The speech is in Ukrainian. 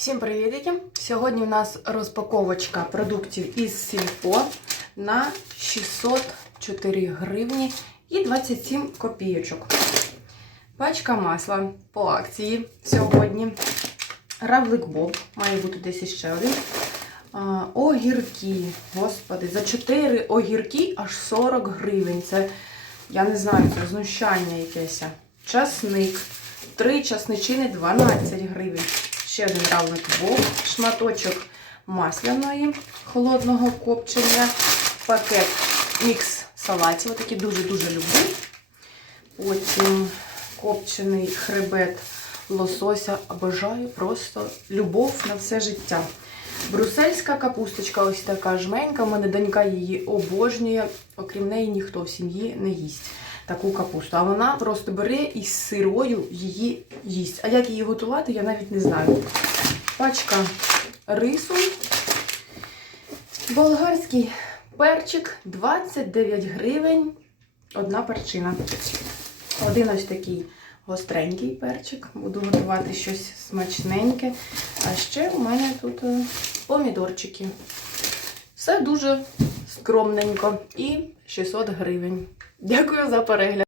Всім привітики! Сьогодні у нас розпаковочка продуктів із Сільпо на 604 гривні і 27 копійочок. Пачка масла по акції сьогодні. Равлик Боб, має бути десь іще один. Огірки, господи, за 4 огірки аж 40 гривень. Це, я не знаю, це знущання якесь. Часник. Три часничини 12 гривень. Ще один равлик був, шматочок масляної холодного копчення, пакет мікс салатів. Такі дуже-дуже люблю. Потім копчений хребет лосося. Обожаю просто любов на все життя. Брусельська капусточка, ось така жменька. У мене донька її обожнює. Окрім неї, ніхто в сім'ї не їсть таку капусту. А вона просто бере і з сирою її їсть. А як її готувати, я навіть не знаю. Пачка рису. Болгарський перчик 29 гривень. Одна перчина. Один ось такий гостренький перчик. Буду готувати щось смачненьке. А ще у мене тут е, помідорчики. Все дуже скромненько. І 600 гривень. Дякую за перегляд.